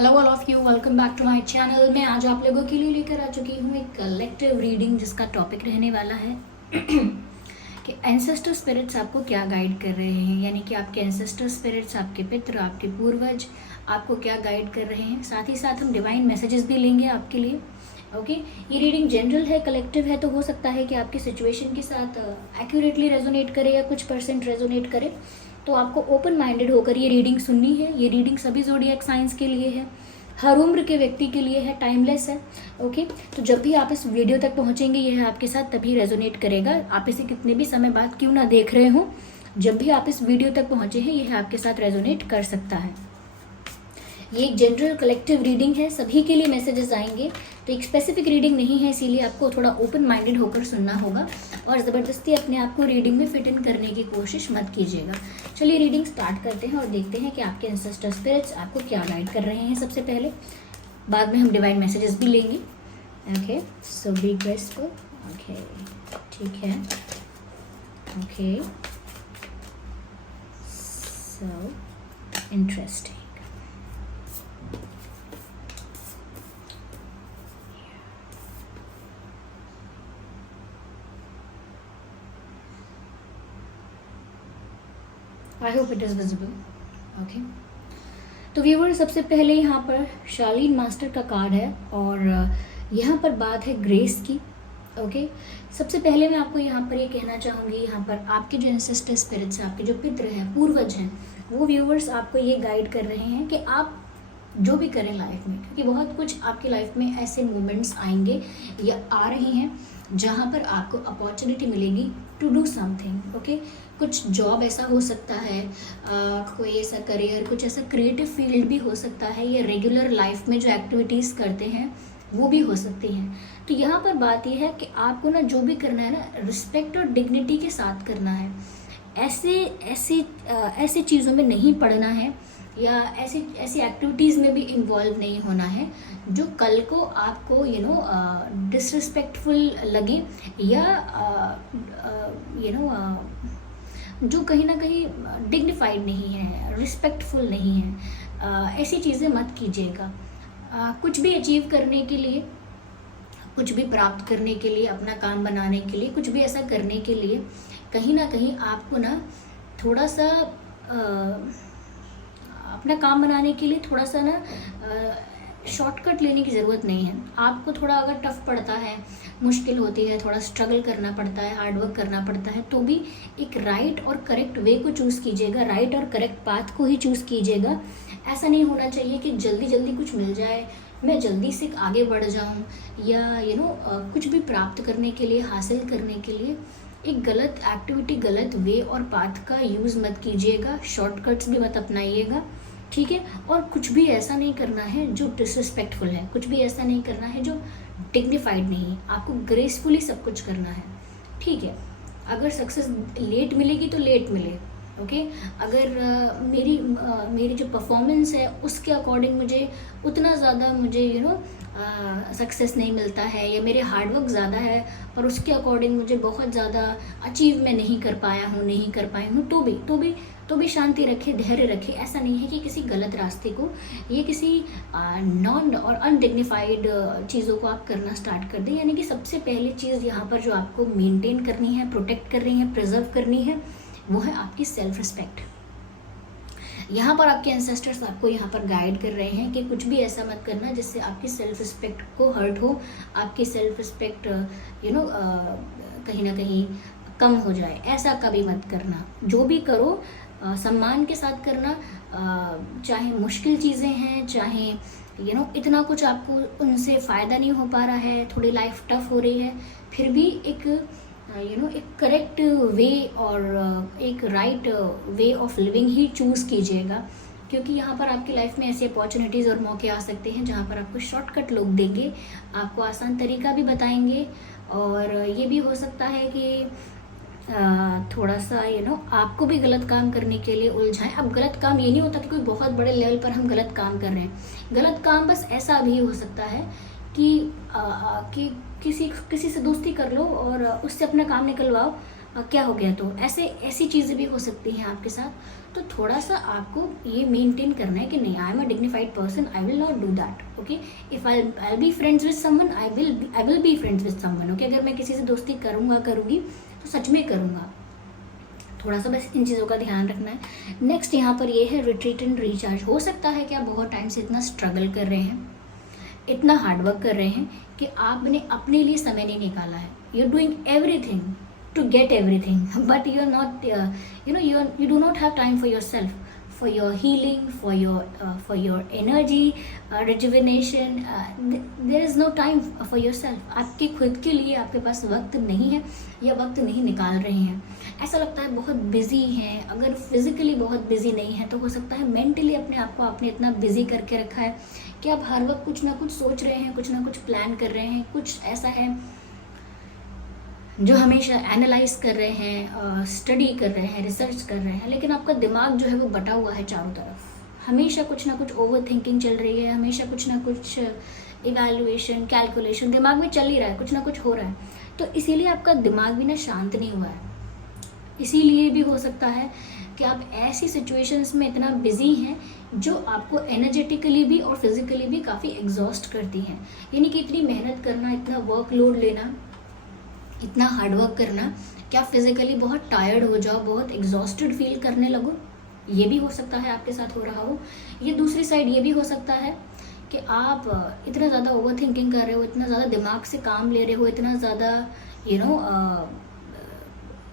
Hello all of you, welcome back to my channel. मैं आज आप लोगों के लिए लेकर आ चुकी हूँ एक कलेक्टिव रीडिंग जिसका टॉपिक रहने वाला है कि एंसेस्टर स्पिरिट्स आपको क्या गाइड कर रहे हैं, यानी कि आपके एंसेस्टर स्पिरिट्स, आपके पितृ, आपके पूर्वज आपको क्या गाइड कर रहे हैं। साथ ही साथ हम डिवाइन मैसेजेस भी लेंगे आपके लिए। ओके ये रीडिंग जनरल है, कलेक्टिव है, तो हो सकता है कि आपकी सिचुएशन के साथ एक्यूरेटली रेजोनेट करे या कुछ परसेंट रेजोनेट करे। तो आपको ओपन माइंडेड होकर ये रीडिंग सुननी है। ये रीडिंग सभी ज़ोडिएक साइंस के लिए है, हर उम्र के व्यक्ति के लिए है, टाइमलेस है। ओके तो जब भी आप इस वीडियो तक पहुंचेंगे यह आपके साथ तभी रेजोनेट करेगा। आप इसे कितने भी समय बाद क्यों ना देख रहे हो, जब भी आप इस वीडियो तक पहुंचे हैं यह आपके साथ रेजोनेट कर सकता है। ये एक जनरल कलेक्टिव रीडिंग है, सभी के लिए मैसेजेस आएंगे, तो एक स्पेसिफिक रीडिंग नहीं है, इसीलिए आपको थोड़ा ओपन माइंडेड होकर सुनना होगा और ज़बरदस्ती अपने आप को रीडिंग में फिट इन करने की कोशिश मत कीजिएगा। चलिए रीडिंग स्टार्ट करते हैं और देखते हैं कि आपके एंसेस्टर स्पिरिट्स आपको क्या गाइड कर रहे हैं सबसे पहले। बाद में हम डिवाइन मैसेजेस भी लेंगे। Okay so be graceful. Okay ठीक है। Okay so interesting. I hope it is visible. Okay तो व्यूवर, सबसे पहले यहाँ पर शालीन मास्टर का कार्ड है और यहाँ पर बात है ग्रेस की। ओके सबसे पहले मैं आपको यहाँ पर ये कहना चाहूँगी, यहाँ पर आपके जो एंसेस्टर स्पिरिट्स हैं, आपके जो पितृ हैं, पूर्वज हैं, वो व्यूवर्स आपको ये गाइड कर रहे हैं कि आप जो भी करें लाइफ में, क्योंकि बहुत कुछ आपकी लाइफ में ऐसे मोमेंट्स आएंगे या आ रही हैं जहाँ पर आपको अपॉर्चुनिटी मिलेगी टू डू समथिंग। ओके कुछ जॉब ऐसा हो सकता है, कोई ऐसा करियर, कुछ ऐसा क्रिएटिव फील्ड भी हो सकता है, या रेगुलर लाइफ में जो एक्टिविटीज़ करते हैं वो भी हो सकती हैं। तो यहाँ पर बात यह है कि आपको ना जो भी करना है ना रिस्पेक्ट और डिग्निटी के साथ करना है। ऐसे चीज़ों में नहीं पड़ना है या ऐसी एक्टिविटीज़ में भी इन्वॉल्व नहीं होना है जो कल को आपको डिसरिस्पेक्टफुल लगे या जो कहीं ना कहीं डिग्निफाइड नहीं है, रिस्पेक्टफुल नहीं है। ऐसी चीज़ें मत कीजिएगा। कुछ भी अचीव करने के लिए, कुछ भी प्राप्त करने के लिए, अपना काम बनाने के लिए, कुछ भी ऐसा करने के लिए कहीं ना कहीं आपको ना थोड़ा सा अपना काम बनाने के लिए थोड़ा सा ना शॉर्टकट लेने की ज़रूरत नहीं है। आपको थोड़ा अगर टफ पड़ता है, मुश्किल होती है, थोड़ा स्ट्रगल करना पड़ता है, हार्डवर्क करना पड़ता है, तो भी एक राइट और करेक्ट वे को चूज़ कीजिएगा, राइट और करेक्ट पाथ को ही चूज़ कीजिएगा। ऐसा नहीं होना चाहिए कि जल्दी जल्दी कुछ मिल जाए, मैं जल्दी से आगे बढ़ जाऊं, या कुछ भी प्राप्त करने के लिए, हासिल करने के लिए एक गलत एक्टिविटी, गलत वे और पाथ का यूज़ मत कीजिएगा। शॉर्टकट्स भी मत अपनाइएगा, ठीक है। और कुछ भी ऐसा नहीं करना है जो डिसरिस्पेक्टफुल है, कुछ भी ऐसा नहीं करना है जो डिग्निफाइड नहीं है। आपको ग्रेसफुली सब कुछ करना है, ठीक है। अगर सक्सेस लेट मिलेगी तो लेट मिले, ओके। अगर मेरी जो परफॉर्मेंस है उसके अकॉर्डिंग मुझे उतना ज़्यादा सक्सेस नहीं मिलता है, या मेरे हार्डवर्क ज़्यादा है पर उसके अकॉर्डिंग मुझे बहुत ज़्यादा अचीव मैं नहीं कर पाई हूँ, तो भी शांति रखे, धैर्य रखे। ऐसा नहीं है कि किसी गलत रास्ते को, ये किसी नॉन और अनडिग्निफाइड चीज़ों को आप करना स्टार्ट कर दें। यानी कि सबसे पहली चीज़ यहाँ पर जो आपको मेंटेन करनी है, प्रोटेक्ट करनी है, प्रिजर्व करनी है, वो है आपकी सेल्फ रिस्पेक्ट। यहाँ पर आपके एंसेस्टर्स आपको यहाँ पर गाइड कर रहे हैं कि कुछ भी ऐसा मत करना जिससे आपकी सेल्फ रिस्पेक्ट को हर्ट हो, आपकी सेल्फ रिस्पेक्ट कहीं ना कहीं कम हो जाए। ऐसा कभी मत करना। जो भी करो सम्मान के साथ करना, चाहे मुश्किल चीज़ें हैं, चाहे इतना कुछ आपको उनसे फ़ायदा नहीं हो पा रहा है, थोड़ी लाइफ टफ हो रही है, फिर भी एक करेक्ट वे और एक right way of living he choose कीजिएगा। क्योंकि यहाँ पर आपकी लाइफ में ऐसी अपॉर्चुनिटीज़ और मौके आ सकते हैं जहाँ पर आपको शॉर्टकट लोग देंगे, आपको आसान तरीका भी बताएंगे, और ये भी हो सकता है कि थोड़ा सा आपको भी गलत काम करने के लिए उलझाएं। अब गलत काम ये नहीं होता कि कोई बहुत बड़े लेवल पर हम गलत काम कर रहे हैं। गलत काम बस ऐसा भी हो सकता है कि किसी से दोस्ती कर लो और उससे अपना काम निकलवाओ, क्या हो गया। तो ऐसी चीज़ें भी हो सकती हैं आपके साथ। तो थोड़ा सा आपको ये मेंटेन करना है कि नहीं, I am a dignified person, I will not do that, okay. If I be friends with someone, I will be friends with someone, okay. अगर मैं किसी से दोस्ती करूँगी तो सच में करूँगा। थोड़ा सा बस इन चीज़ों का ध्यान रखना है। नेक्स्ट यहाँ पर ये है रिट्रीट एंड रिचार्ज। हो सकता है कि आप बहुत टाइम से इतना स्ट्रगल कर रहे हैं, इतना हार्डवर्क कर रहे हैं कि आपने अपने लिए समय नहीं निकाला है। You are doing everything to get everything, but you're not you do not have time for yourself, for your healing, for your energy rejuvenation. There is no time for yourself. आपके खुद के लिए आपके पास वक्त नहीं है या वक्त नहीं निकाल रहे हैं। ऐसा लगता है बहुत बिजी हैं। अगर फिजिकली बहुत बिजी नहीं है तो हो सकता है मेंटली अपने आप को आपने इतना बिजी करके रखा है कि आप हर वक्त कुछ ना कुछ सोच रहे हैं, कुछ ना कुछ प्लान कर रहे हैं, कुछ ऐसा है जो हमेशा एनालाइज कर रहे हैं, स्टडी कर रहे हैं, रिसर्च कर रहे हैं, लेकिन आपका दिमाग जो है वो बटा हुआ है चारों तरफ। हमेशा कुछ ना कुछ ओवर थिंकिंग चल रही है, हमेशा कुछ ना कुछ इवैल्यूएशन, कैलकुलेशन दिमाग में चल ही रहा है, कुछ ना कुछ हो रहा है। तो इसीलिए आपका दिमाग भी ना शांत नहीं हुआ है। इसीलिए भी हो सकता है कि आप ऐसी सिचुएशंस में इतना बिजी हैं जो आपको एनर्जेटिकली भी और फिजिकली भी काफ़ी एग्जॉस्ट करती हैं। यानी कि इतनी मेहनत करना, इतना वर्कलोड लेना, इतना हार्डवर्क करना कि आप फिजिकली बहुत टायर्ड हो जाओ, बहुत एग्जॉस्टेड फील करने लगो। ये भी हो सकता है आपके साथ हो रहा हो। ये दूसरी साइड ये भी हो सकता है कि आप इतना ज़्यादा ओवर थिंकिंग कर रहे हो, इतना ज़्यादा दिमाग से काम ले रहे हो, इतना ज़्यादा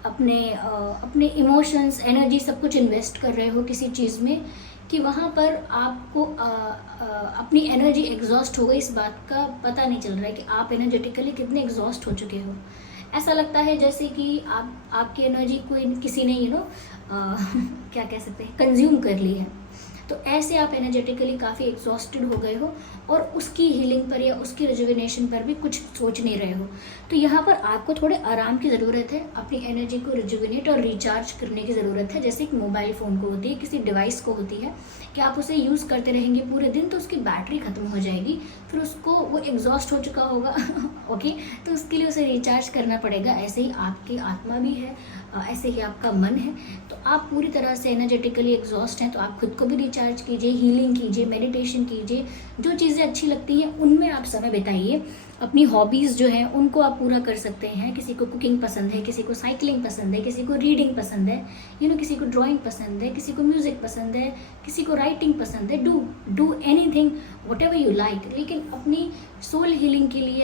अपने इमोशंस, एनर्जी सब कुछ इन्वेस्ट कर रहे हो किसी चीज़ में कि वहाँ पर आपको अपनी एनर्जी एग्जॉस्ट हो गई। इस बात का पता नहीं चल रहा है कि आप एनर्जेटिकली कितने एग्जॉस्ट हो चुके हो। ऐसा लगता है जैसे कि आपकी एनर्जी को किसी ने क्या कह सकते हैं, कंज्यूम कर ली है। तो ऐसे आप एनर्जेटिकली काफ़ी एग्जॉस्टेड हो गए हो और उसकी हीलिंग पर या उसकी रिजुविनेशन पर भी कुछ सोच नहीं रहे हो। तो यहाँ पर आपको थोड़े आराम की ज़रूरत है, अपनी एनर्जी को रिजुविनेट और रिचार्ज करने की ज़रूरत है। जैसे एक मोबाइल फ़ोन को होती है, किसी डिवाइस को होती है कि आप उसे यूज़ करते रहेंगे पूरे दिन तो उसकी बैटरी ख़त्म हो जाएगी, फिर उसको वो एग्जॉस्ट हो चुका होगा ओके, तो उसके लिए उसे रिचार्ज करना पड़ेगा। ऐसे ही आपकी आत्मा भी है, ऐसे ही आपका मन है। तो आप पूरी तरह से एनर्जेटिकली एग्जॉस्ट हैं तो आप खुद को भी रिचार्ज कीजिए, हीलिंग कीजिए, मेडिटेशन कीजिए, जो चीज़ें अच्छी लगती हैं उनमें आप समय बिताइए। अपनी हॉबीज़ जो हैं उनको आप पूरा कर सकते हैं। किसी को कुकिंग पसंद है, किसी को साइकिलिंग पसंद है, किसी को रीडिंग पसंद है, किसी को ड्राइंग पसंद है, किसी को म्यूज़िक पसंद है, किसी को राइटिंग पसंद है। Do anything what ever you like. लेकिन अपनी सोल हीलिंग के लिए,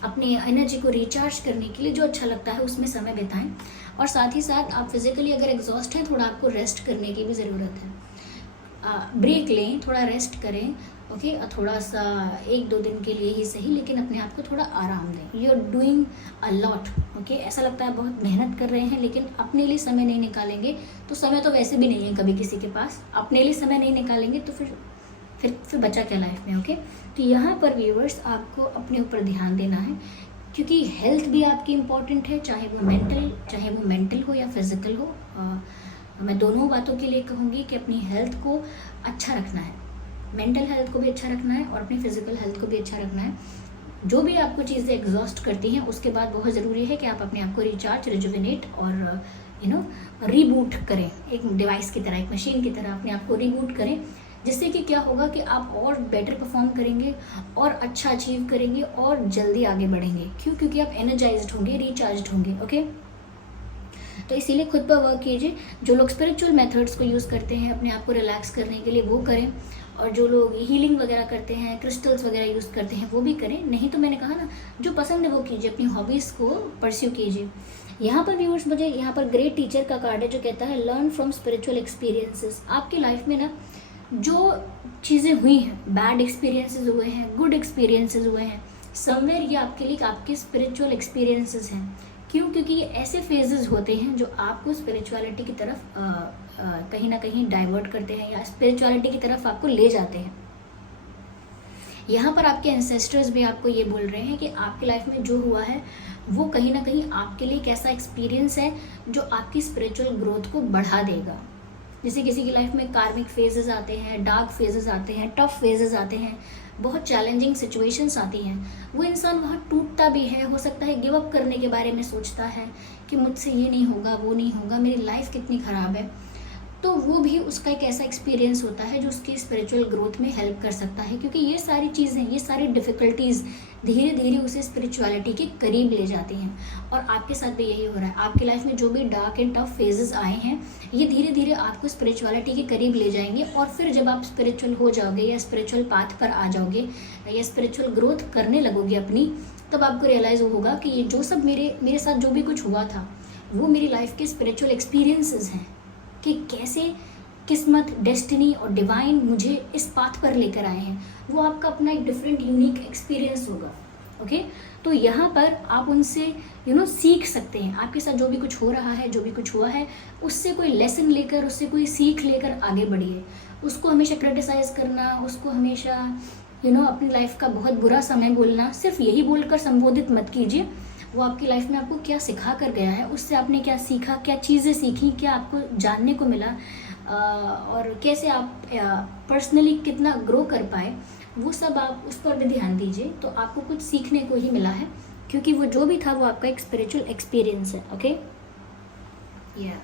अपने एनर्जी को रिचार्ज करने के लिए जो अच्छा लगता है उसमें समय बिताएं। और साथ ही साथ आप फिजिकली अगर एग्जॉस्ट हैं, थोड़ा आपको रेस्ट करने की भी ज़रूरत है। ब्रेक लें, थोड़ा रेस्ट करें, ओके। थोड़ा सा 1-2 दिन के लिए ही सही, लेकिन अपने आप को थोड़ा आराम दें। You are doing a lot, okay. ऐसा लगता है बहुत मेहनत कर रहे हैं, लेकिन अपने लिए समय नहीं निकालेंगे तो समय तो वैसे भी नहीं है कभी किसी के पास। अपने लिए समय नहीं निकालेंगे तो फिर बचा क्या लाइफ में, ओके। तो यहाँ पर व्यूअर्स आपको अपने ऊपर ध्यान देना है, क्योंकि हेल्थ भी आपकी इम्पॉर्टेंट है, चाहे वो मेंटल हो या फिजिकल हो। मैं दोनों बातों के लिए कहूँगी कि अपनी हेल्थ को अच्छा रखना है, मेंटल हेल्थ को भी अच्छा रखना है और अपनी फिजिकल हेल्थ को भी अच्छा रखना है। जो भी आपको चीज़ें एग्जॉस्ट करती हैं उसके बाद बहुत ज़रूरी है कि आप अपने आप को रिचार्ज, रिजुविनेट और रीबूट करें। एक डिवाइस की तरह, एक मशीन की तरह अपने आप को रीबूट करें, जिससे कि क्या होगा कि आप और बेटर परफॉर्म करेंगे और अच्छा अचीव करेंगे और जल्दी आगे बढ़ेंगे। क्योंकि आप एनर्जाइज्ड होंगे, रिचार्ज्ड होंगे, ओके। तो इसीलिए खुद पर वर्क कीजिए। जो लोग स्पिरिचुअल मेथड्स को यूज़ करते हैं अपने आप को रिलैक्स करने के लिए वो करें, और जो लोग हीलिंग वगैरह करते हैं, क्रिस्टल्स वगैरह यूज़ करते हैं वो भी करें। नहीं तो मैंने कहा ना, जो पसंद है वो कीजिए, अपनी हॉबीज़ को परस्यू कीजिए। यहाँ पर व्यूअर्स मुझे यहाँ पर ग्रेट टीचर का कार्ड है जो कहता है लर्न फ्रॉम स्पिरिचुअल एक्सपीरियंसेस। आपकी लाइफ में ना जो चीज़ें हुई हैं, बैड एक्सपीरियंसेस हुए हैं, गुड एक्सपीरियंसेस हुए हैं, समवेयर ये आपके लिए आपके स्पिरिचुअल एक्सपीरियंसेस हैं। क्यों? क्योंकि ये ऐसे फेजेस होते हैं जो आपको स्पिरिचुअलिटी की तरफ कहीं ना कहीं डाइवर्ट करते हैं या स्पिरिचुअलिटी की तरफ आपको ले जाते हैं। यहाँ पर आपके एंसेस्टर्स भी आपको ये बोल रहे हैं कि आपकी लाइफ में जो हुआ है वो कहीं ना कहीं आपके लिए एक ऐसा एक्सपीरियंस है जो आपकी स्पिरिचुअल ग्रोथ को बढ़ा देगा। जैसे किसी की लाइफ में कार्मिक फेजेस आते हैं, डार्क फेजेस आते हैं, टफ फेजेस आते हैं, बहुत चैलेंजिंग सिचुएशंस आती हैं, वो इंसान वहाँ टूटता भी है, हो सकता है गिव अप करने के बारे में सोचता है कि मुझसे ये नहीं होगा, वो नहीं होगा, मेरी लाइफ कितनी ख़राब है। तो वो भी उसका एक ऐसा एक्सपीरियंस होता है जो उसकी स्पिरिचुअल ग्रोथ में हेल्प कर सकता है, क्योंकि ये सारी चीज़ें, ये सारी डिफ़िकल्टीज़ धीरे धीरे उसे स्पिरिचुअलिटी के करीब ले जाती हैं। और आपके साथ भी यही हो रहा है, आपकी लाइफ में जो भी डार्क एंड टफ फेजेस आए हैं, ये धीरे धीरे आपको स्पिरिचुअलिटी के करीब ले जाएंगे। और फिर जब आप स्पिरिचुअल हो जाओगे या स्पिरिचुअल पाथ पर आ जाओगे या स्पिरिचुअल ग्रोथ करने लगोगे अपनी, तब आपको रियलाइज़ होगा कि ये जो सब मेरे साथ जो भी कुछ हुआ था, वो मेरी लाइफ के स्पिरिचुअल एक्सपीरियंसेस हैं, कि कैसे किस्मत, डेस्टिनी और डिवाइन मुझे इस पाथ पर लेकर आए हैं। वो आपका अपना एक डिफरेंट यूनिक एक्सपीरियंस होगा। ओके, तो यहाँ पर आप उनसे सीख सकते हैं। आपके साथ जो भी कुछ हो रहा है, जो भी कुछ हुआ है, उससे कोई लेसन लेकर, उससे कोई सीख लेकर आगे बढ़िए। उसको हमेशा क्रिटिसाइज़ करना, उसको हमेशा अपनी लाइफ का बहुत बुरा समय बोलना, सिर्फ यही बोलकर संबोधित मत कीजिए। वो आपकी लाइफ में आपको क्या सिखा कर गया है, उससे आपने क्या सीखा, क्या चीज़ें सीखी, क्या आपको जानने को मिला, और कैसे आप पर्सनली कितना ग्रो कर पाए, वो सब आप उस पर भी ध्यान दीजिए। तो आपको कुछ सीखने को ही मिला है, क्योंकि वो जो भी था वो आपका एक स्पिरिचुअल एक्सपीरियंस है। ओके, या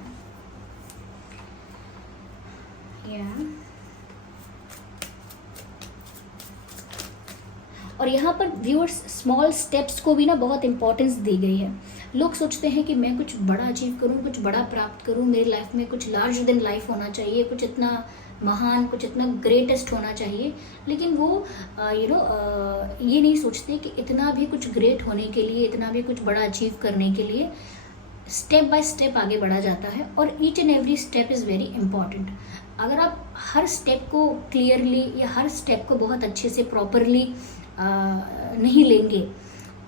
और यहाँ पर व्यूअर्स, स्मॉल स्टेप्स को भी ना बहुत इंपॉर्टेंस दी गई है। लोग सोचते हैं कि मैं कुछ बड़ा अचीव करूँ, कुछ बड़ा प्राप्त करूँ, मेरी लाइफ में कुछ लार्ज देन लाइफ होना चाहिए, कुछ इतना महान, कुछ इतना ग्रेटेस्ट होना चाहिए। लेकिन वो ये नहीं सोचते कि इतना भी कुछ ग्रेट होने के लिए, इतना भी कुछ बड़ा अचीव करने के लिए स्टेप बाय स्टेप आगे बढ़ा जाता है, और each and every step is very important. अगर आप हर स्टेप को क्लियरली या हर स्टेप को बहुत अच्छे से प्रॉपरली नहीं लेंगे,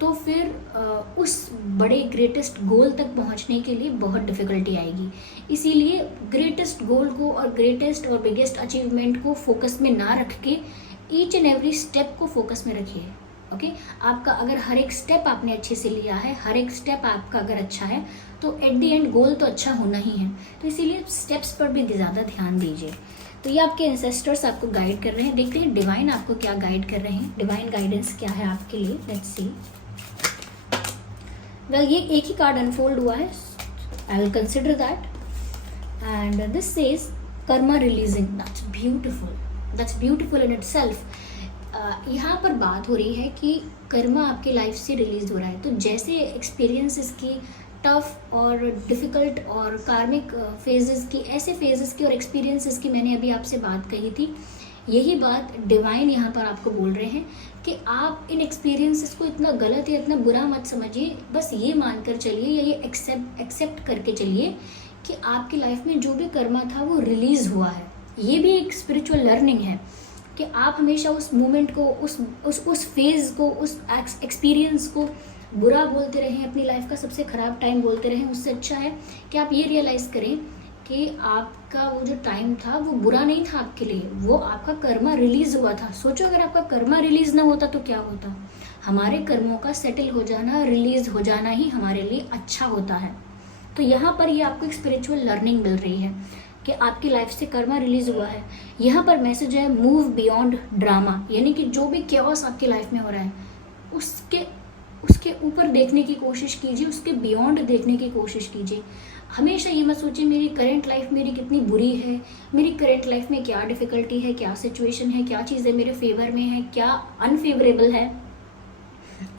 तो फिर उस बड़े ग्रेटेस्ट गोल तक पहुंचने के लिए बहुत डिफ़िकल्टी आएगी। इसीलिए ग्रेटेस्ट गोल को और ग्रेटेस्ट और बिगेस्ट अचीवमेंट को फोकस में ना रख के ईच एंड एवरी स्टेप को फोकस में रखिए। ओके, आपका अगर हर एक स्टेप आपने अच्छे से लिया है, हर एक स्टेप आपका अगर अच्छा है, तो एट द एंड गोल तो अच्छा होना ही है। तो इसीलिए स्टेप्स पर भी ज़्यादा ध्यान दीजिए। तो ये आपके एंसेस्टर्स आपको गाइड कर रहे हैं। देखते हैं डिवाइन आपको क्या गाइड कर रहे हैं, डिवाइन गाइडेंस क्या है आपके लिए। Let's see. वेल, ये एक ही कार्ड अनफोल्ड हुआ है, I will consider that, and this says Karma releasing. That's beautiful in itself. यहाँ पर बात हो रही है कि कर्मा आपकी लाइफ से रिलीज हो रहा है। तो जैसे एक्सपीरियंसेस की टफ और डिफ़िकल्ट और कार्मिक फेजेस की, ऐसे फेजेस की और एक्सपीरियंसेस की मैंने अभी आपसे बात कही थी, यही बात डिवाइन यहाँ पर आपको बोल रहे हैं कि आप इन एक्सपीरियंसेस को इतना गलत या इतना बुरा मत समझिए। बस ये मानकर चलिए या ये एक्सेप्ट करके चलिए कि आपकी लाइफ में जो भी कर्मा था वो रिलीज़ हुआ है। ये भी एक स्पिरिचुअल लर्निंग है कि आप हमेशा उस मोमेंट को, उस फेज़ को, उस एक्सपीरियंस को बुरा बोलते रहें, अपनी लाइफ का सबसे ख़राब टाइम बोलते रहें। उससे अच्छा है कि आप ये रियलाइज़ करें कि आपका वो जो टाइम था वो बुरा नहीं था आपके लिए, वो आपका कर्मा रिलीज़ हुआ था। सोचो अगर आपका कर्मा रिलीज़ ना होता तो क्या होता। हमारे कर्मों का सेटल हो जाना, रिलीज़ हो जाना ही हमारे लिए अच्छा होता है। तो यहाँ पर ये आपको एक स्पिरिचुअल लर्निंग मिल रही है कि आपकी लाइफ से कर्मा रिलीज़ हुआ है। यहाँ पर मैसेज है मूव बियॉन्ड ड्रामा, यानी कि जो भी क्योस आपकी लाइफ में हो रहा है उसके ऊपर देखने की कोशिश कीजिए, उसके बियॉन्ड देखने की कोशिश कीजिए। हमेशा ये मत सोचिए मेरी करंट लाइफ मेरी कितनी बुरी है, मेरी करंट लाइफ में क्या डिफ़िकल्टी है, क्या सिचुएशन है, क्या चीज़ें मेरे फेवर में है, क्या अनफेवरेबल है।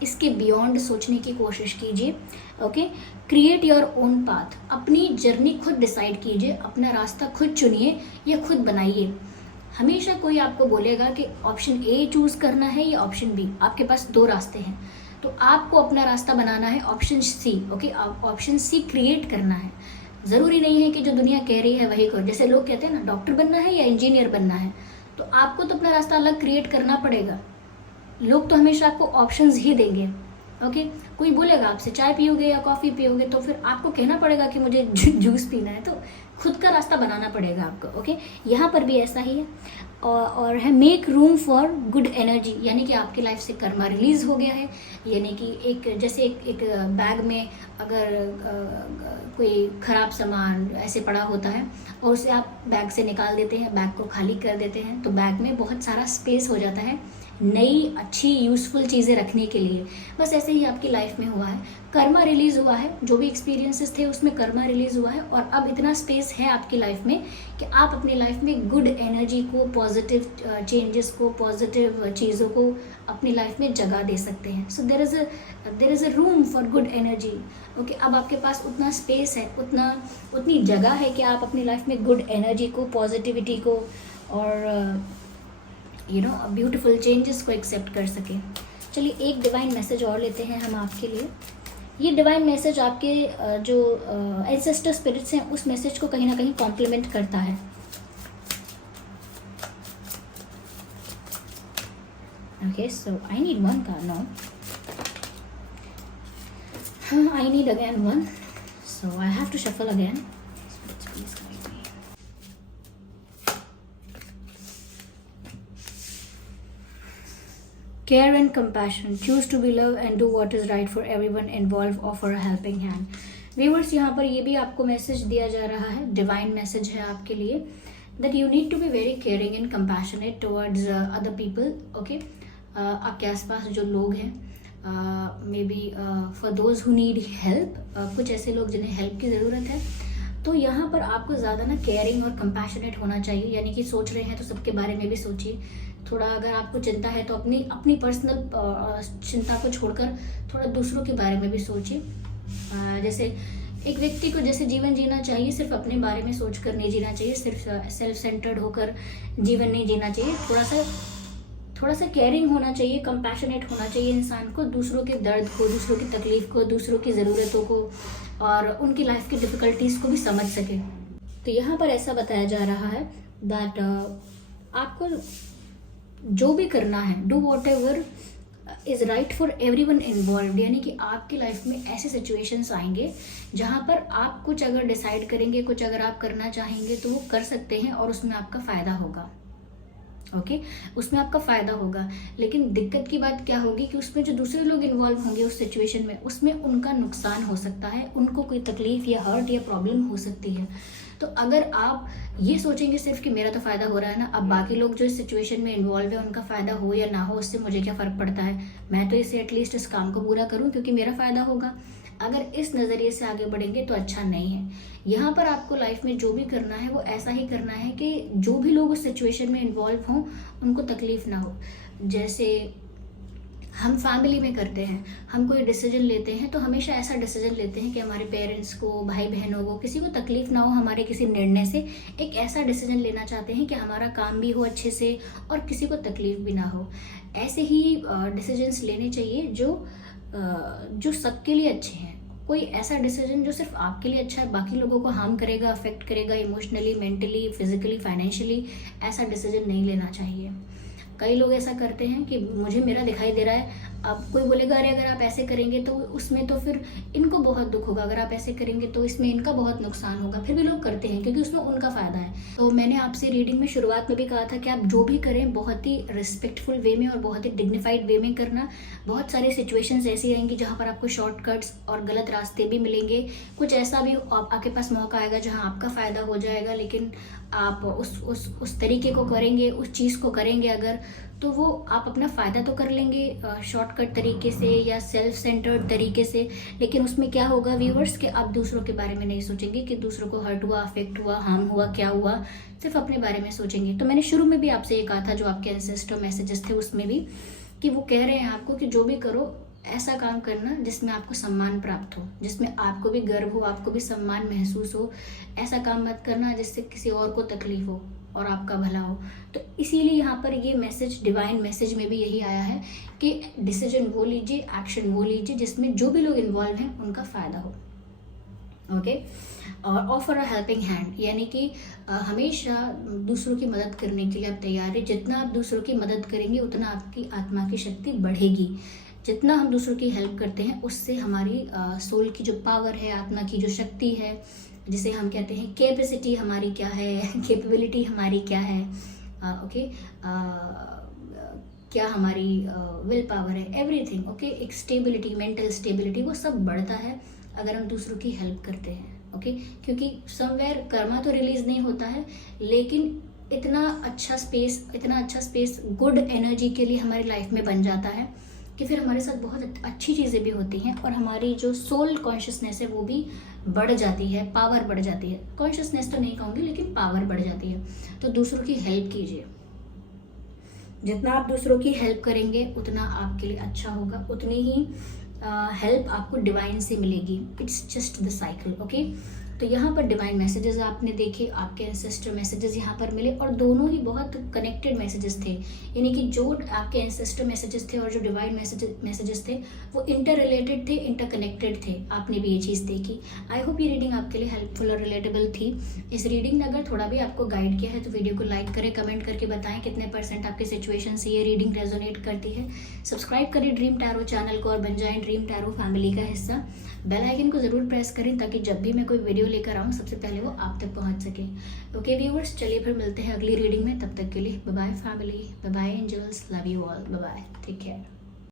इसके बियॉन्ड सोचने की कोशिश कीजिए। Okay, create your own path, अपनी जर्नी खुद डिसाइड कीजिए, अपना रास्ता खुद चुनिए या खुद बनाइए। हमेशा कोई आपको बोलेगा कि ऑप्शन ए चूज़ करना है या ऑप्शन बी, आपके पास दो रास्ते हैं, तो आपको अपना रास्ता बनाना है option C. Okay, option C create करना है। ज़रूरी नहीं है कि जो दुनिया कह रही है वही करो। जैसे लोग कहते हैं ना, डॉक्टर बनना है या इंजीनियर बनना है, तो आपको तो अपना रास्ता अलग क्रिएट करना पड़ेगा। लोग तो हमेशा आपको ऑप्शंस ही देंगे। ओके, कोई बोलेगा आपसे चाय पियोगे या कॉफ़ी पियोगे, तो फिर आपको कहना पड़ेगा कि मुझे जूस पीना है। तो खुद का रास्ता बनाना पड़ेगा आपको। ओके, यहाँ पर भी ऐसा ही है। और है make room for good energy, यानी कि आपकी लाइफ से कर्मा रिलीज हो गया है। यानी कि एक जैसे एक बैग में अगर कोई खराब सामान ऐसे पड़ा होता है और उसे आप बैग से निकाल देते हैं, बैग को खाली कर देते हैं, तो बैग में बहुत सारा स्पेस हो जाता है नई अच्छी यूज़फुल चीज़ें रखने के लिए। बस ऐसे ही आपकी लाइफ में हुआ है, कर्मा रिलीज़ हुआ है, जो भी एक्सपीरियंसेस थे उसमें कर्मा रिलीज़ हुआ है, और अब इतना स्पेस है आपकी लाइफ में कि आप अपनी लाइफ में गुड एनर्जी को, पॉजिटिव चेंजेस को, पॉजिटिव चीज़ों को अपनी लाइफ में जगह दे सकते हैं। So there is a room for good energy. Okay, अब आपके पास उतना स्पेस है, उतनी जगह है कि आप अपनी लाइफ में गुड एनर्जी को, पॉजिटिविटी को और ब्यूटीफुल चेंजेस को एक्सेप्ट कर सकें। चलिए एक डिवाइन मैसेज और लेते हैं हम आपके लिए। ये डिवाइन मैसेज आपके जो एंसेस्टर स्पिरिट्स हैं उस मैसेज को कहीं ना कहीं कॉम्प्लीमेंट करता है। Okay, so I need one card now. I need again one, so I have to shuffle again. Please guide me. Care and compassion. Choose to be love and do what is right for everyone involved. Offer a helping hand. Viewers, यहाँ पर ये भी आपको message दिया जा रहा है, divine message है आपके लिए, that you need to be very caring and compassionate towards other people. Okay, आपके आसपास जो लोग हैं, may be for those who need help, कुछ ऐसे लोग जिन्हें हेल्प की ज़रूरत है, तो यहाँ पर आपको ज़्यादा ना केयरिंग और कंपैशनेट होना चाहिए। यानी कि सोच रहे हैं तो सबके बारे में भी सोचिए थोड़ा। अगर आपको चिंता है तो अपनी पर्सनल चिंता को छोड़कर थोड़ा दूसरों के बारे में भी सोचिए। जैसे एक व्यक्ति को जैसे जीवन जीना चाहिए, सिर्फ अपने बारे में सोच कर नहीं जीना चाहिए, सिर्फ सेल्फ सेंटर्ड होकर जीवन नहीं जीना चाहिए। थोड़ा सा केयरिंग होना चाहिए, कंपैशनेट होना चाहिए इंसान को, दूसरों के दर्द को, दूसरों की तकलीफ को, दूसरों की ज़रूरतों को और उनकी लाइफ की डिफ़िकल्टीज़ को भी समझ सके। तो यहाँ पर ऐसा बताया जा रहा है दैट आपको जो भी करना है, do what ever is right for everyone involved. यानी कि आपकी लाइफ में ऐसे सिचुएशंस आएंगे जहाँ पर आप कुछ अगर डिसाइड करेंगे, कुछ अगर आप करना चाहेंगे तो वो कर सकते हैं और उसमें आपका फ़ायदा होगा। ओके, उसमें आपका फ़ायदा होगा। लेकिन दिक्कत की बात क्या होगी कि उसमें जो दूसरे लोग इन्वॉल्व होंगे उस सिचुएशन में, उसमें उनका नुकसान हो सकता है, उनको कोई तकलीफ़ या हर्ट या प्रॉब्लम हो सकती है। तो अगर आप ये सोचेंगे सिर्फ कि मेरा तो फ़ायदा हो रहा है ना, अब बाकी लोग जो इस सिचुएशन में इन्वॉल्व है उनका फ़ायदा हो या ना हो उससे मुझे क्या फ़र्क पड़ता है, मैं तो इससे एटलीस्ट इस काम को पूरा करूँ क्योंकि मेरा फ़ायदा होगा। अगर इस नज़रिए से आगे बढ़ेंगे तो अच्छा नहीं है। यहाँ पर आपको लाइफ में जो भी करना है वो ऐसा ही करना है कि जो भी लोग उस सिचुएशन में इन्वॉल्व हों उनको तकलीफ़ ना हो। जैसे हम फैमिली में करते हैं, हम कोई डिसीजन लेते हैं तो हमेशा ऐसा डिसीजन लेते हैं कि हमारे पेरेंट्स को, भाई बहनों को, किसी को तकलीफ़ ना हो हमारे किसी निर्णय से। एक ऐसा डिसीजन लेना चाहते हैं कि हमारा काम भी हो अच्छे से और किसी को तकलीफ़ भी ना हो। ऐसे ही डिसीजंस लेने चाहिए जो सबके लिए अच्छे हैं। कोई ऐसा डिसीजन जो सिर्फ आपके लिए अच्छा है, बाकी लोगों को हार्म करेगा, अफेक्ट करेगा इमोशनली, मेंटली, फिजिकली, फाइनेंशियली, ऐसा डिसीजन नहीं लेना चाहिए। कई लोग ऐसा करते हैं कि मुझे मेरा दिखाई दे रहा है, अब कोई बोलेगा अरे अगर आप ऐसे करेंगे तो उसमें तो फिर इनको बहुत दुख होगा, अगर आप ऐसे करेंगे तो इसमें इनका बहुत नुकसान होगा, फिर भी लोग करते हैं क्योंकि उसमें उनका फ़ायदा है। तो मैंने आपसे रीडिंग में शुरुआत में भी कहा था कि आप जो भी करें बहुत ही रिस्पेक्टफुल वे में और बहुत ही डिग्निफाइड वे में करना। बहुत सारी सिचुएशंस ऐसी आएंगी जहाँ पर आपको शॉर्टकट्स और गलत रास्ते भी मिलेंगे, कुछ ऐसा भी आपके पास मौका आएगा जहाँ आपका फ़ायदा हो जाएगा, लेकिन आप उस तरीके को करेंगे, उस चीज़ को करेंगे अगर, तो वो आप अपना फ़ायदा तो कर लेंगे शॉर्टकट तरीके से या सेल्फ सेंटर्ड तरीके से, लेकिन उसमें क्या होगा व्यूअर्स कि आप दूसरों के बारे में नहीं सोचेंगे कि दूसरों को हर्ट हुआ, अफेक्ट हुआ, हार्म हुआ, क्या हुआ, सिर्फ अपने बारे में सोचेंगे। तो मैंने शुरू में भी आपसे ये कहा था जो आपके एंसेस्टर मैसेजेस थे उसमें भी, कि वो कह रहे हैं आपको कि जो भी करो ऐसा काम करना जिसमें आपको सम्मान प्राप्त हो, जिसमें आपको भी गर्व हो, आपको भी सम्मान महसूस हो। ऐसा काम मत करना जिससे किसी और को तकलीफ हो और आपका भला हो। तो इसीलिए यहाँ पर ये मैसेज, डिवाइन मैसेज में भी यही आया है कि डिसीजन वो लीजिए, एक्शन वो लीजिए जिसमें जो भी लोग इन्वॉल्व हैं उनका फ़ायदा हो। ओके, और ऑफर अ हेल्पिंग हैंड, यानी कि हमेशा दूसरों की मदद करने के लिए आप तैयार हैं। जितना आप दूसरों की मदद करेंगे उतना आपकी आत्मा की शक्ति बढ़ेगी। जितना हम दूसरों की हेल्प करते हैं उससे हमारी सोल की जो पावर है, आत्मा की जो शक्ति है, जिसे हम कहते हैं कैपेसिटी हमारी क्या है, कैपेबिलिटी हमारी क्या है, ओके, क्या हमारी विल पावर है, एवरीथिंग, ओके, एक स्टेबिलिटी, मेंटल स्टेबिलिटी, वो सब बढ़ता है अगर हम दूसरों की हेल्प करते हैं, ओके। क्योंकि समवेयर कर्मा तो रिलीज नहीं होता है, लेकिन इतना अच्छा स्पेस गुड एनर्जी के लिए हमारी लाइफ में बन जाता है कि फिर हमारे साथ बहुत अच्छी चीज़ें भी होती हैं और हमारी जो सोल कॉन्शियसनेस है वो भी बढ़ जाती है, पावर बढ़ जाती है। कॉन्शियसनेस तो नहीं कहूँगी, लेकिन पावर बढ़ जाती है। तो दूसरों की हेल्प कीजिए, जितना आप दूसरों की हेल्प करेंगे उतना आपके लिए अच्छा होगा, उतनी ही हेल्प आपको डिवाइन से मिलेगी। It's just the cycle, okay. तो यहाँ पर डिवाइन मैसेजेस आपने देखे, आपके एंसेस्टर मैसेजेस यहाँ पर मिले, और दोनों ही बहुत कनेक्टेड मैसेजेस थे। यानी कि जो आपके एंसेस्टर मैसेजेस थे और जो डिवाइन मैसेजेस थे वो इंटर रिलेटेड थे, इंटरकनेक्टेड थे। आपने भी ये चीज़ देखी। आई होप ये रीडिंग आपके लिए हेल्पफुल और रिलेटेबल थी। इस रीडिंग ने अगर थोड़ा भी आपको गाइड किया है तो वीडियो को लाइक करें, कमेंट करके बताएं कितने % आपके सिचुएशन से ये रीडिंग रेजोनेट करती है। सब्सक्राइब करें ड्रीम टैरो चैनल को और बन जाएं ड्रीम टैरो फैमिली का हिस्सा। बेल आइकन को ज़रूर प्रेस करें ताकि जब भी मैं कोई वीडियो लेकर आऊँ सबसे पहले वो आप तक पहुँच सके। ओके व्यूअर्स, चलिए फिर मिलते हैं अगली रीडिंग में। तब तक के लिए bye bye family, bye bye angels, love you all, bye bye, take care.